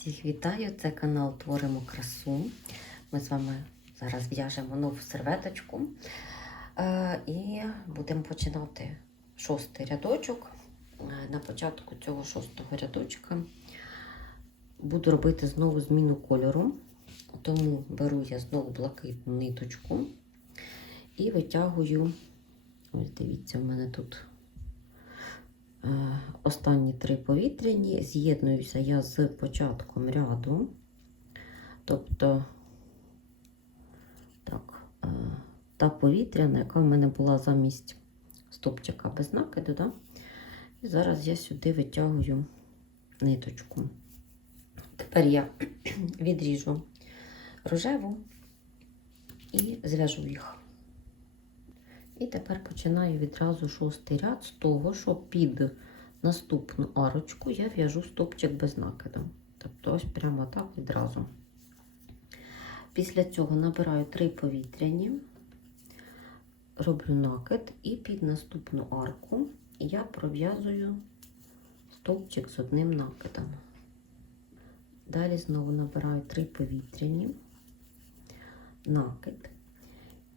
Всіх вітаю! Це канал Творимо красу. Ми з вами зараз в'яжемо нову серветочку Е, і будемо починати шостий рядочок. Е, На початку цього шостого рядочка буду робити знову зміну кольору, тому беру я знову блакитну ниточку і витягую. Ось дивіться, в мене тут останні три повітряні, з'єднуюся я з початком ряду. Тобто, так, е, та повітряна, яка в мене була замість стопчика без накиду. Да? І зараз я сюди витягую ниточку. Тепер я відріжу рожеву і зв'яжу їх. І тепер починаю відразу шостий ряд з того, що під наступну арочку я в'яжу стопчик без накиду. Тобто ось прямо так відразу. Після цього набираю три повітряні, роблю накид, і під наступну арку я пров'язую стовпчик з одним накидом. Далі знову набираю три повітряні, накид.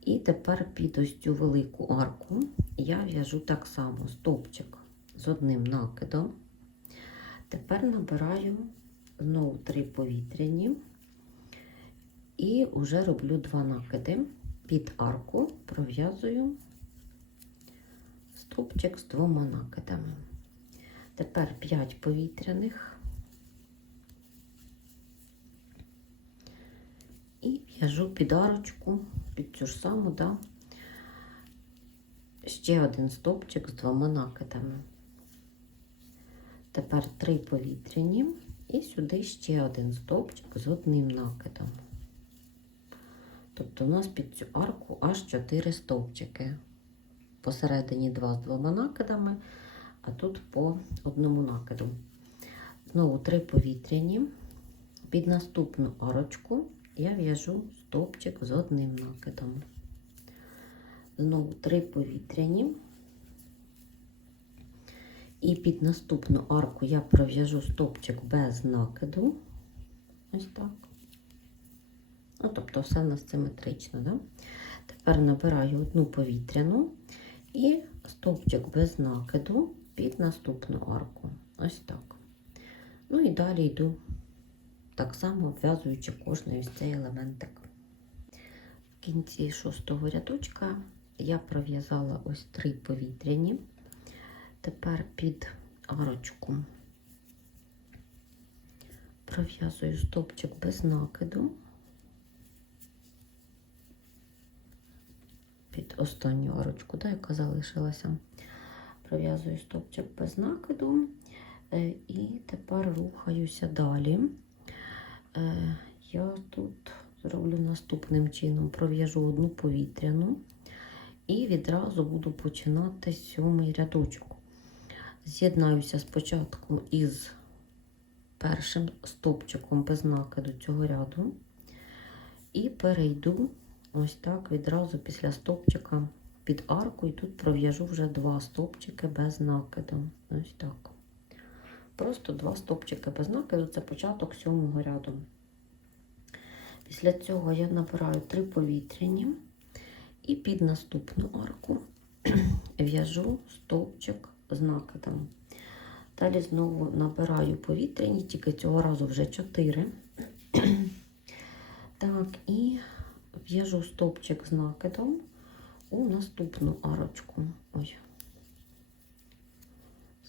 І тепер під ось цю велику арку я в'яжу так само стовпчик з одним накидом. Тепер набираю знову три повітряні і вже роблю два накиди. Під арку пров'язую стовпчик з двома накидами. Тепер 5 повітряних і в'яжу під арочку під цю ж саму, да, ще один стовпчик з двома накидами. Тепер три повітряні і сюди ще один стовпчик з одним накидом. Тобто у нас під цю арку аж 4 стовпчики. Посередині два з двома накидами, а тут по одному накиду. Знову три повітряні. Під наступну арочку я в'яжу стовпчик з одним накидом. Знову три повітряні. І під наступну арку я пров'яжу стовпчик без накиду. Ось так. Ну, тобто все в нас симетрично. Да? Тепер набираю одну повітряну і стовпчик без накиду під наступну арку. Ось так. Ну і далі йду так само обв'язуючи кожний ось цей елементик. В кінці шостого рядочка я пров'язала ось три повітряні. Тепер під арочку пров'язую стовпчик без накиду. Під останню арочку, да, яка залишилася. Пров'язую стовпчик без накиду. Е, І тепер рухаюся далі. Е, Я тут зроблю наступним чином: пров'яжу одну повітряну і відразу буду починати сьомий рядочок. З'єднаюся спочатку із першим стовпчиком без накиду цього ряду, і перейду ось так відразу після стовпчика під арку, і тут пров'яжу вже два стовпчики без накиду. Ось так. Просто два стовпчики без накиду це початок сьомого ряду. Після цього я набираю три повітряні і під наступну арку в'яжу стовпчик з накидом. Далі знову набираю повітряні, тільки цього разу вже 4. Так, і в'яжу стовпчик з накидом у наступну арочку. Ой.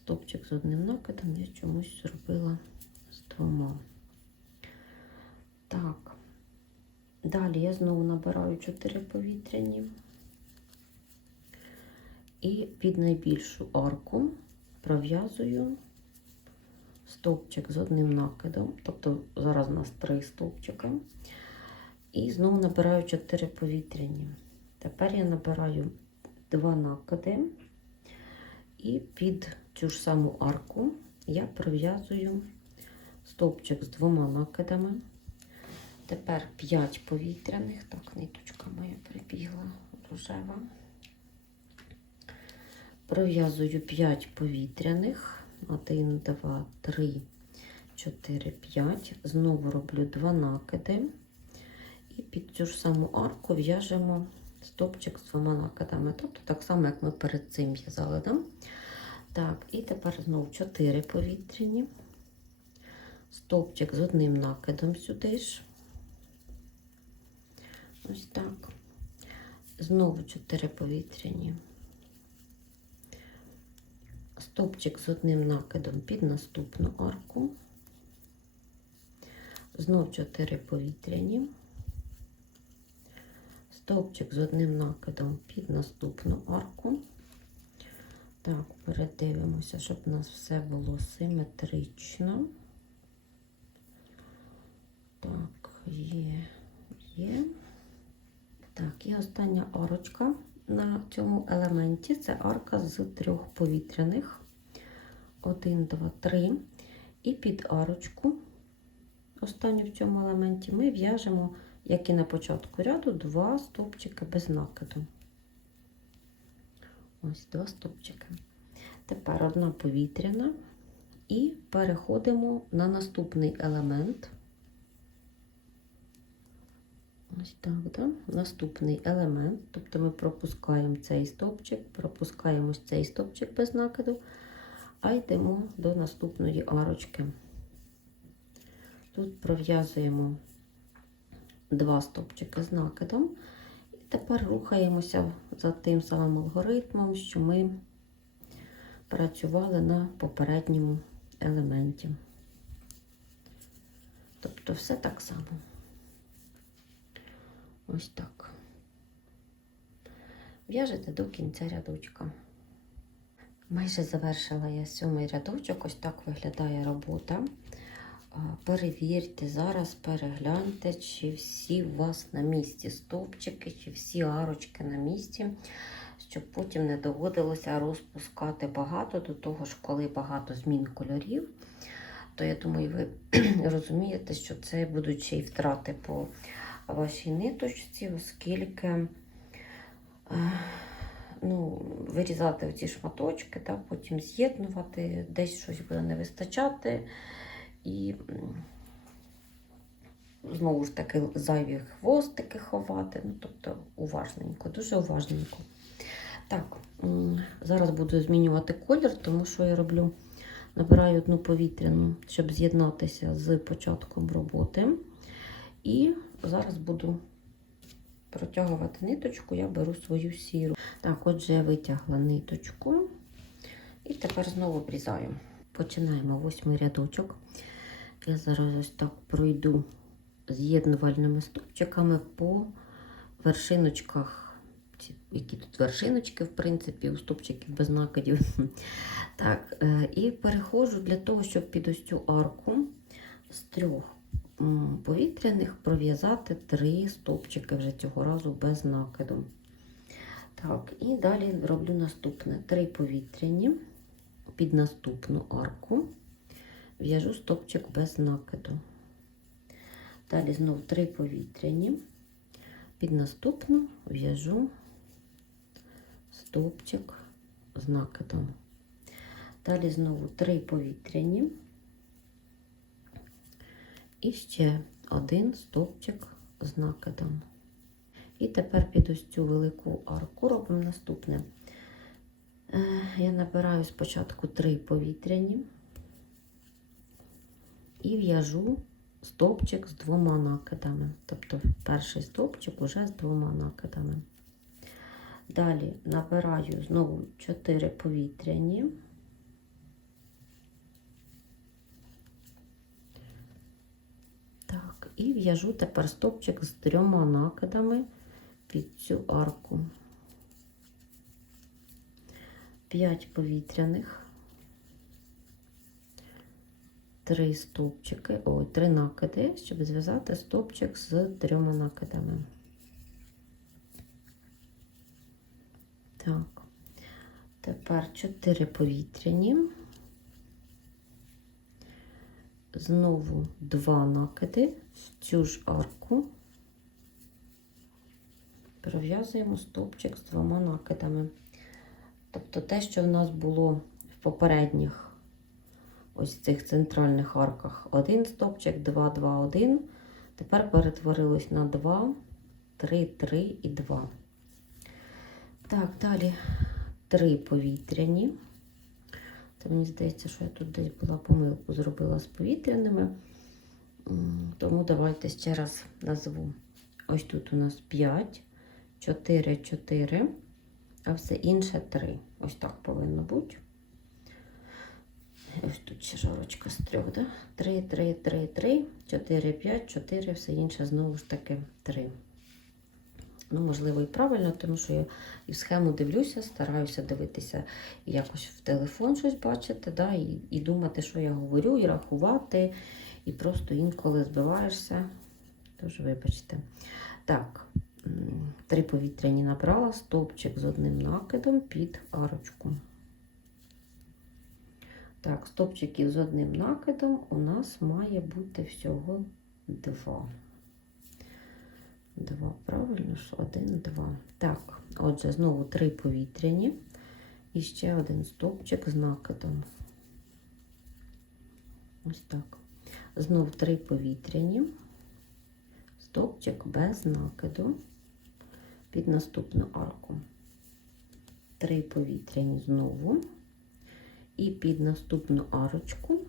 Стопчик з одним накидом я чомусь зробила з двома. Так, далі я знову набираю 4 повітряні і під найбільшу арку пров'язую стовпчик з одним накидом, тобто зараз у нас 3 стовпчика, і знову набираю 4 повітряні. Тепер я набираю 2 накиди і під цю ж саму арку я пров'язую стовпчик з двома накидами. Тепер 5 повітряних, так, ниточка моя прибігла рожева. Пров'язую 5 повітряних, 1, 2, 3, 4, 5. Знову роблю 2 накиди. І під цю ж саму арку в'яжемо стопчик з двома накидами. Тобто так само, як ми перед цим в'язали. Да? Так, і тепер знову 4 повітряні. Стовпчик з одним накидом сюди ж. Ось так. Знову 4 повітряні. Стовпчик з одним накидом під наступну арку. Знов 4 повітряні. Стовпчик з одним накидом під наступну арку. Так, передивимося, щоб у нас все було симетрично. Так, є, є. Так, і остання арочка на цьому елементі це арка з трьох повітряних. Один, два, три. І під арочку, останню в цьому елементі, ми в'яжемо, як і на початку ряду, два стовпчики без накиду. Ось два стовпчики. Тепер одна повітряна. І переходимо на наступний елемент. Ось так, да? Наступний елемент. Тобто ми пропускаємо цей стовпчик, пропускаємо цей стовпчик без накиду, а йдемо до наступної арочки. Тут пров'язуємо два стовпчики з накидом. Тепер рухаємося за тим самим алгоритмом, що ми працювали на попередньому елементі. Тобто все так само. Ось так. В'яжете до кінця рядочка. Майже завершила я сьомий рядочок, ось так виглядає робота. Перевірте, зараз перегляньте, чи всі у вас на місці стовпчики, чи всі арочки на місці, щоб потім не доводилося розпускати багато, до того ж, коли багато змін кольорів, то я думаю, ви розумієте, що це будуть ще й втрати по вашій ниточці, оскільки е, ну, вирізати оці шматочки, та, потім з'єднувати, десь щось буде не вистачати. І знову ж таки зайві хвостики ховати. Ну, тобто уважненько, дуже уважненько. Так, зараз буду змінювати колір, тому що я роблю, набираю одну повітряну, щоб з'єднатися з початком роботи. І зараз буду протягувати ниточку, я беру свою сіру. Так, отже, я витягла ниточку. І тепер знову обрізаю. Починаємо восьмий рядочок. Я зараз ось так пройду з'єднувальними стовпчиками по вершиночках. Які тут вершиночки, в принципі, у стовпчиків без накидів. Так, е, і переходжу для того, щоб під ось цю арку з трьох повітряних пров'язати три стовпчики вже цього разу без накиду. Так, і далі роблю наступне: три повітряні під наступну арку в'яжу стовпчик без накиду. Далі знову три повітряні, під наступну в'яжу стовпчик з накидом. Далі знову три повітряні і ще один стовпчик з накидом. І тепер під ось цю велику арку робимо наступне. Е, Я набираю спочатку три повітряні і в'яжу стовпчик з двома накидами. Тобто перший стовпчик уже з двома накидами. Далі набираю знову 4 повітряні. Так, і в'яжу тепер стовпчик з трьома накидами під цю арку. 5 повітряних, 3 стовпчики, ой, 3 накиди, щоб зв'язати стовпчик з трьома накидами. Так, тепер 4 повітряні. Знову 2 накиди в цю ж арку. Пров'язуємо стовпчик з двома накидами. Тобто те, що в нас було в попередніх ось в цих центральних арках один стовпчик, 2, 2, 1. Тепер перетворилось на 2, 3, 3 і 2. Так, далі 3 повітряні. Це мені здається, що я тут десь була помилку зробила з повітряними. Тому давайте ще раз назву. Ось тут у нас 5, 4, 4, а все інше 3. Ось так повинно бути. Ось тут ще жарочка з трьох, да? 3, 3, 3, 3, 4, 5, 4, все інше знову ж таки 3. Ну, можливо, і правильно, тому що я і в схему дивлюся, стараюся дивитися якось в телефон щось бачити, да? і, і думати, що я говорю, і рахувати, і просто інколи збиваєшся. Тож, вибачте. Так, три повітряні набрала, стовпчик з одним накидом під арочку. Так, стовпчиків з одним накидом у нас має бути всього два. Два, правильно ж? Один, два. Так, отже, знову три повітряні і ще один стовпчик з накидом. Ось так. Знов три повітряні, стовпчик без накиду під наступну арку. Три повітряні знову. І під наступну арочку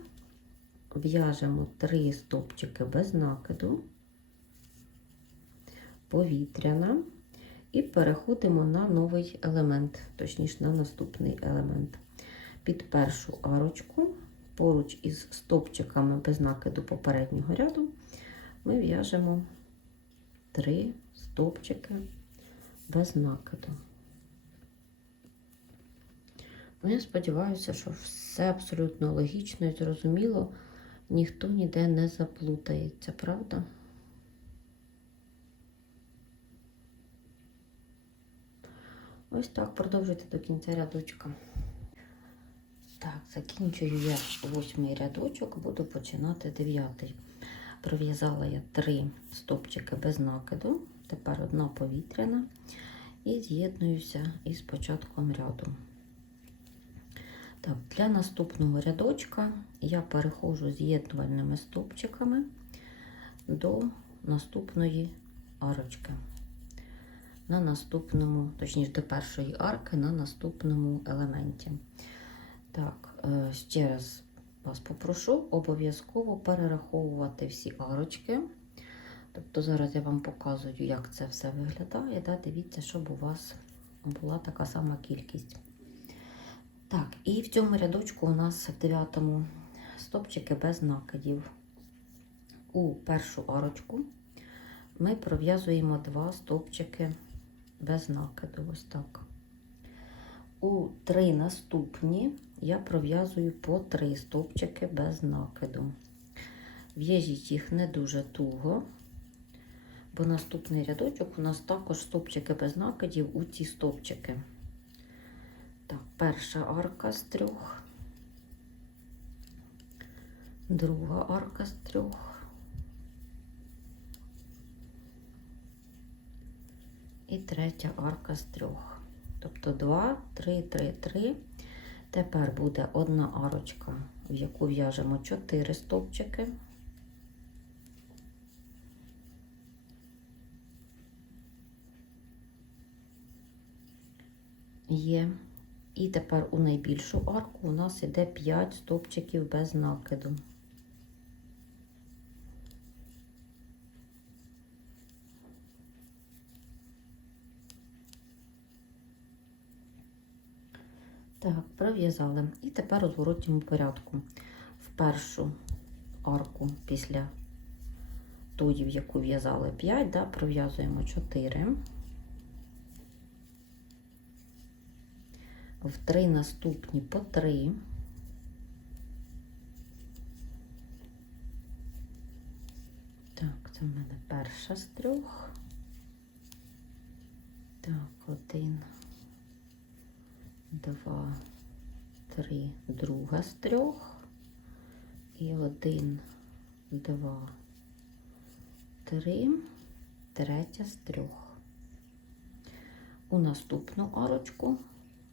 в'яжемо три стовпчики без накиду, повітряна, і переходимо на новий елемент, точніше на наступний елемент. Під першу арочку, поруч із стовпчиками без накиду попереднього ряду, ми в'яжемо три стовпчики без накиду. Ну, я сподіваюся, що все абсолютно логічно і зрозуміло, ніхто ніде не заплутається, правда? Ось так продовжуйте до кінця рядочка. Так, закінчую я восьмий рядочок, буду починати дев'ятий. Пров'язала я три стопчики без накиду, тепер одна повітряна, і з'єднуюся із початком ряду. Так, Для наступного рядочка я переходжу з'єднувальними стовпчиками до наступної арочки. На наступному, точніше, до першої арки на наступному елементі. Так, е, ще раз вас попрошу обов'язково перераховувати всі арочки. Тобто зараз я вам показую, як це все виглядає. Да? Дивіться, щоб у вас була така сама кількість. Так, і в цьому рядочку у нас в дев'ятому стопчики без накидів. У першу арочку ми пров'язуємо два стовпчики без накиду. Ось так. У три наступні я пров'язую по три стовпчики без накиду. В'яжіть їх не дуже туго, бо наступний рядочок у нас також стовпчики без накидів у ці стовпчики. Так, перша арка з трьох, друга арка з трьох. І третя арка з трьох. Тобто 2, 3, 3, 3. Тепер буде одна арочка, в яку в'яжемо 4 стовпчики. Є. І тепер у найбільшу арку у нас йде 5 стовпчиків без накиду. Так, пров'язали. І тепер у зворотньому порядку. В першу арку після тої, в яку в'язали 5, да, пров'язуємо 4. В три наступні по 3. Так, це в мене перша з трьох. Так, один два, три, друга з трьох. І один, два, три, третя з трьох. У наступну арочку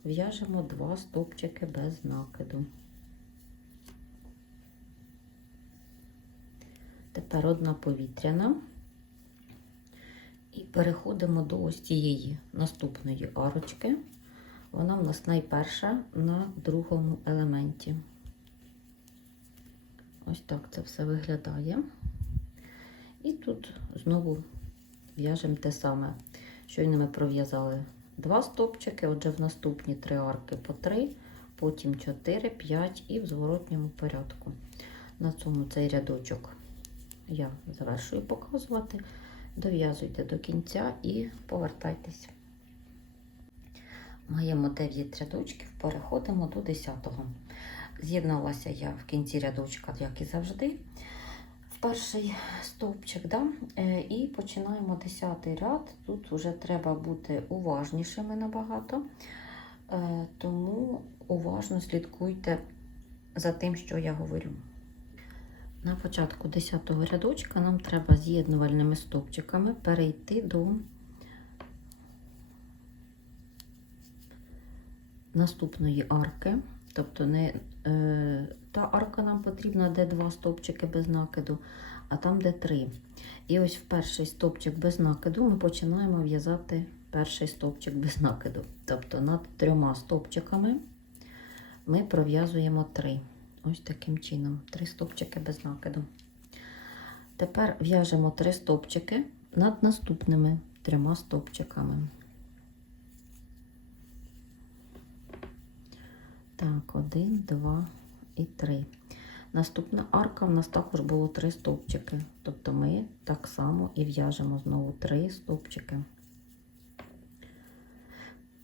в'яжемо два стовпчики без накиду. Тепер одна повітряна. І переходимо до ось цієї наступної арочки. Вона в нас найперша на другому елементі. Ось так це все виглядає. І тут знову в'яжемо те саме. Щойно ми пров'язали два стопчики, отже, в наступні три арки по три, потім 4, 5 і в зворотньому порядку. На цьому цей рядочок я завершую показувати. Дов'язуйте до кінця і повертайтеся. Маємо 9 рядочків, переходимо до 10-го. З'єдналася я в кінці рядочка, як і завжди, перший стовпчик. Да? Е, І починаємо 10 ряд. Тут вже треба бути уважнішими набагато, Е, тому уважно слідкуйте за тим, що я говорю. На початку 10 рядочка нам треба з'єднувальними стовпчиками перейти до наступної арки. Тобто не та арка нам потрібна, де два стовпчики без накиду, а там, де три. І ось в перший стовпчик без накиду ми починаємо в'язати перший стовпчик без накиду. Тобто над трьома стовпчиками ми пров'язуємо три. Ось таким чином, три стовпчики без накиду. Тепер в'яжемо три стовпчики над наступними трьома стовпчиками. Так, один, два і три. Наступна арка в нас також було три стовпчики. Тобто ми так само і в'яжемо знову три стовпчики.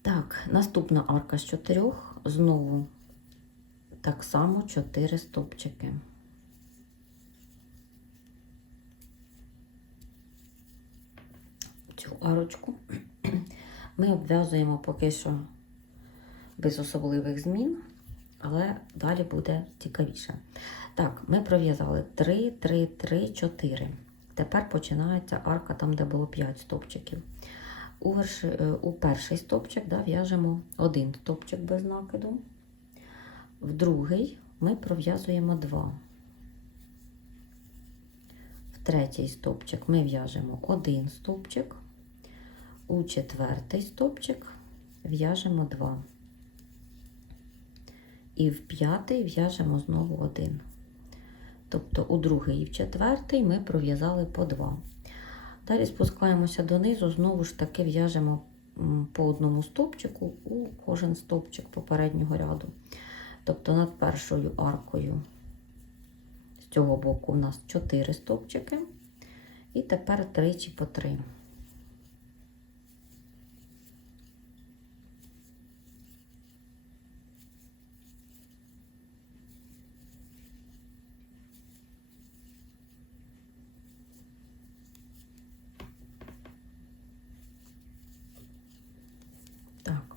Так, наступна арка з чотирьох, знову так само 4 стовпчики. Цю арочку ми обв'язуємо поки що без особливих змін, але далі буде цікавіше. Так, ми пров'язали 3, 3, 3, 4. Тепер починається арка там, де було 5 стовпчиків. У, верш... у перший стовпчик да, в'яжемо один стовпчик без накиду. В другий ми пров'язуємо 2. В третій стовпчик ми в'яжемо один стовпчик, у четвертий стовпчик в'яжемо 2. І в п'ятий в'яжемо знову один. Тобто у другий і в четвертий ми пров'язали по 2. Далі спускаємося донизу, знову ж таки в'яжемо по одному стовпчику у кожен стовпчик попереднього ряду. Тобто над першою аркою з цього боку у нас 4 стовпчики, і тепер тричі по 3. Так,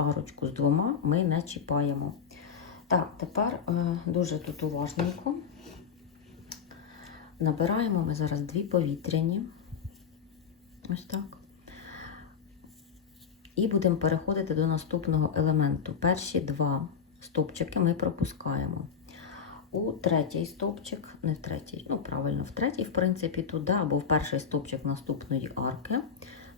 арочку з двома ми не чіпаємо. Так, тепер е, дуже тут уважненько. Набираємо ми зараз дві повітряні. Ось так. І будемо переходити до наступного елементу. Перші два стовпчики ми пропускаємо. У третій стовпчик, не в третій, ну правильно, в третій, в принципі, туди, або в перший стовпчик наступної арки,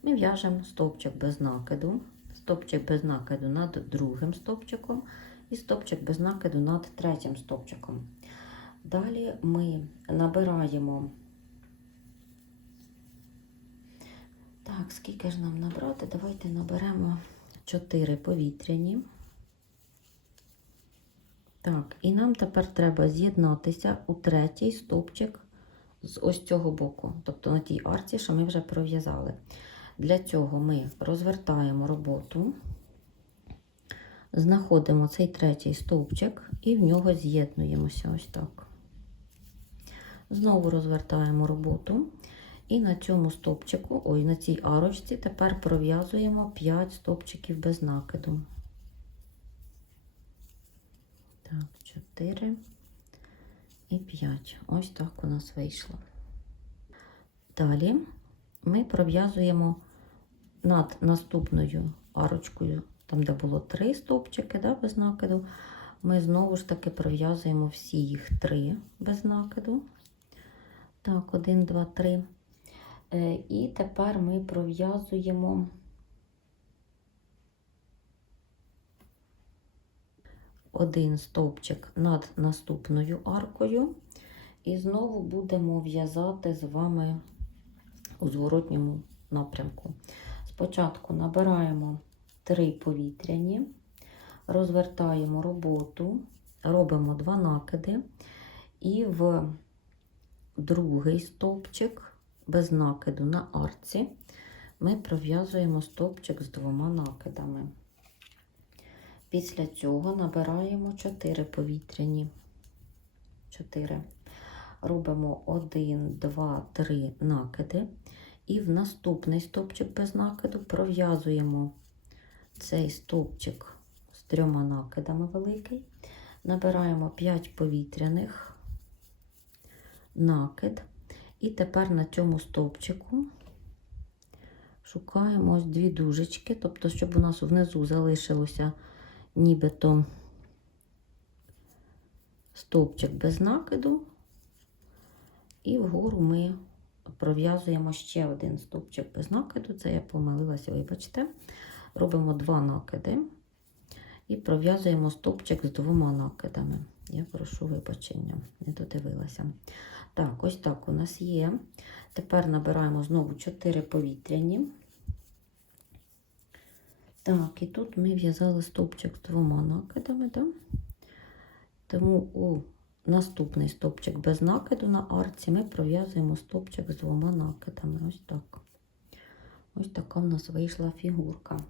ми в'яжемо стовпчик без накиду, стовпчик без накиду над другим стовпчиком і стовпчик без накиду над третім стовпчиком. Далі ми набираємо. Так, скільки ж нам набрати? Давайте наберемо 4 повітряні. Так, і нам тепер треба з'єднатися у третій стовпчик з ось цього боку, тобто на тій арці, що ми вже пров'язали. Для цього ми розвертаємо роботу, знаходимо цей третій стовпчик і в нього з'єднуємося ось так. Знову розвертаємо роботу. І на цьому стовпчику, ой, на цій арочці тепер пров'язуємо 5 стовпчиків без накиду. Так, 4 і 5. Ось так у нас вийшло. Далі ми пров'язуємо над наступною арочкою, там, де було 3 стовпчики да, без накиду, ми знову ж таки пров'язуємо всі їх 3 без накиду. Так, один, два, три. Е, І тепер ми пров'язуємо один стовпчик над наступною аркою. І знову будемо в'язати з вами у зворотньому напрямку. Спочатку набираємо три повітряні, розвертаємо роботу, робимо два накиди, і в другий стовпчик без накиду на арці ми пров'язуємо стовпчик з двома накидами. Після цього набираємо 4 повітряні. 4. Робимо 1, 2, 3 накиди. І в наступний стовпчик без накиду пров'язуємо цей стовпчик з трьома накидами великий. Набираємо 5 повітряних накид. І тепер на цьому стовпчику шукаємо ось дві дужечки, тобто, щоб у нас внизу залишилося нібито стовпчик без накиду, і вгору ми пров'язуємо ще один стовпчик без накиду. Це я помилилася, вибачте. Робимо два накиди і пров'язуємо стовпчик з двома накидами. Я прошу вибачення, не додивилася. Так, ось так у нас є. Тепер набираємо знову 4 повітряні. Так, і тут ми в'язали стовпчик з двома накидами, да? тому у наступний стовпчик без накиду на арці ми пров'язуємо стовпчик з двома накидами. Ось так. Ось така в нас вийшла фігурка.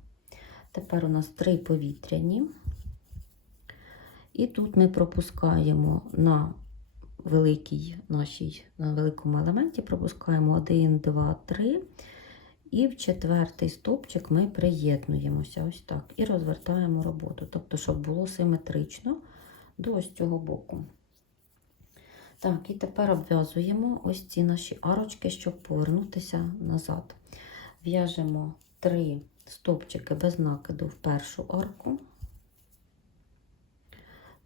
Тепер у нас три повітряні. І тут ми пропускаємо на великій нашій, на великому елементі, пропускаємо 1, 2, 3. І в четвертий стовпчик ми приєднуємося ось так. І розвертаємо роботу. Тобто, щоб було симетрично до ось цього боку. Так, і тепер обв'язуємо ось ці наші арочки, щоб повернутися назад. В'яжемо 3 стовпчики без накиду в першу арку.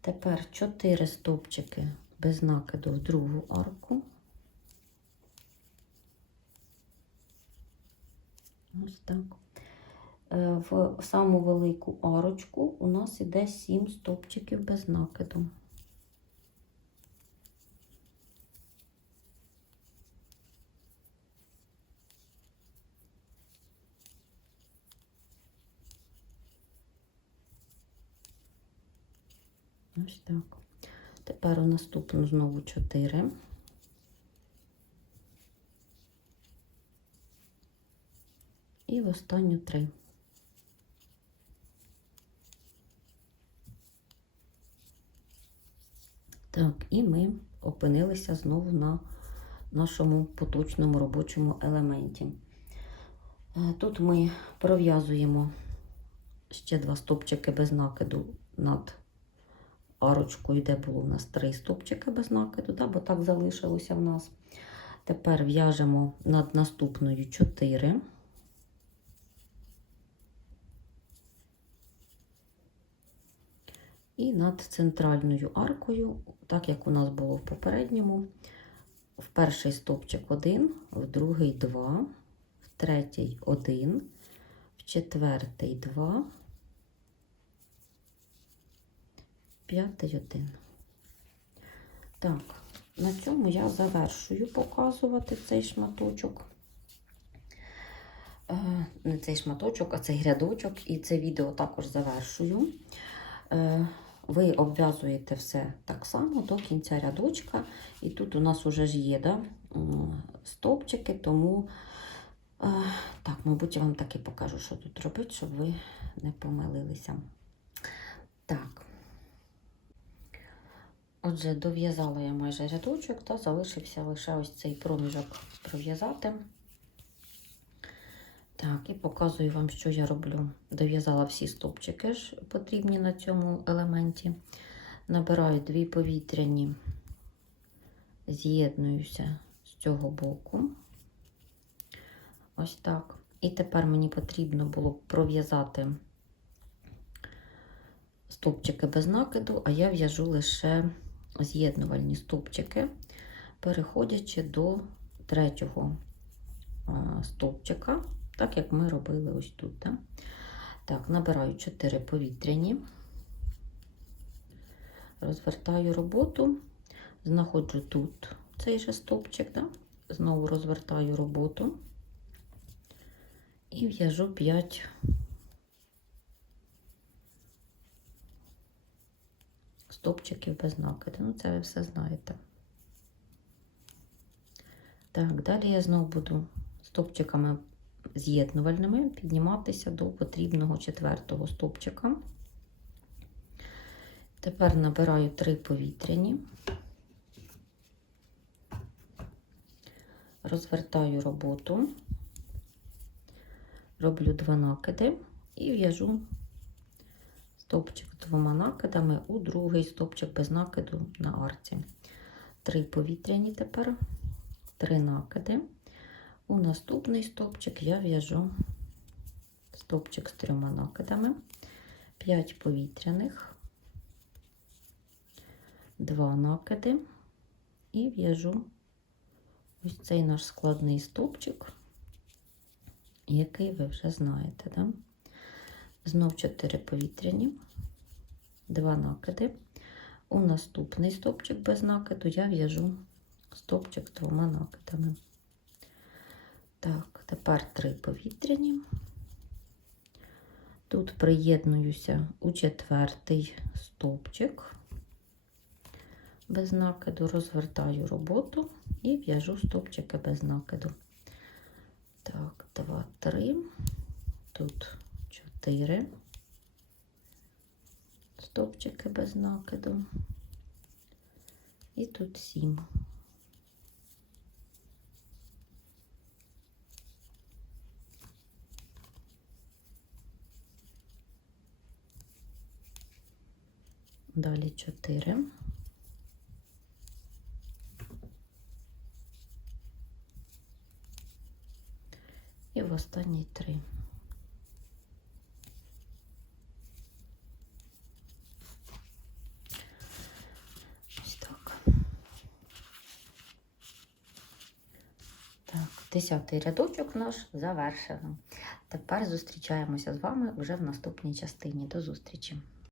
Тепер 4 стовпчики без накиду в другу арку. Ось так. Е, В саму велику арочку у нас іде 7 стовпчиків без накиду. Ось так. Тепер у наступну знову 4. І в останню 3. Так, і ми опинилися знову на нашому поточному робочому елементі. Е, Тут ми пров'язуємо ще два стопчики без накиду над арочкою, де було у нас три стопчики без накиду, да, бо так залишилося в нас. Тепер в'яжемо над наступною 4. І над центральною аркою, так як у нас було в попередньому, в перший стовпчик 1, в другий 2, в третій 1, в четвертий 2, п'ятий 1. Так, на цьому я завершую показувати цей шматочок. Е, Не цей шматочок, а цей рядочок, і це відео також завершую. Е, ви обв'язуєте все так само до кінця рядочка. І тут у нас вже ж є да, стовпчики, тому, е, так, мабуть, я вам так і покажу, що тут робити, щоб ви не помилилися. Так. Отже, дов'язала я майже рядочок, та залишився лише ось цей проміжок пров'язати. Так, і показую вам, що я роблю. Дов'язала всі стовпчики ж потрібні на цьому елементі. Набираю дві повітряні, з'єднуюся з цього боку. Ось так. І тепер мені потрібно було пров'язати стовпчики без накиду, а я в'яжу лише з'єднувальні стовпчики. переходячи до третього стовпчика, так як ми робили ось тут. Да? Так, набираю 4 повітряні, розвертаю роботу, знаходжу тут цей же стовпчик, да? знову розвертаю роботу і в'яжу 5 стовпчиків без накиду. Ну, це ви все знаєте. Так, далі я знову буду стовпчиками з'єднувальними підніматися до потрібного четвертого стовпчика. Тепер набираю три повітряні, розвертаю роботу, роблю два накиди і в'яжу стовпчик двома накидами у другий стовпчик без накиду на арці. Три повітряні тепер, три накиди. У наступний стовпчик я в'яжу стовпчик з трьома накидами, 5 повітряних, 2 накиди і в'яжу ось цей наш складний стовпчик, який ви вже знаєте. Да? Знов 4 повітряні, 2 накиди. У наступний стовпчик без накиду я в'яжу стовпчик двома накидами. Так, тепер три повітряні. Тут приєднуюся у четвертий стовпчик, без накиду, розвертаю роботу і в'яжу стовпчики без накиду. Так, два, три, тут чотири стовпчики без накиду. І тут сім. Далі 4. І в останній 3. Ось так. Так, десятий рядочок наш завершено. Тепер зустрічаємося з вами вже в наступній частині. До зустрічі!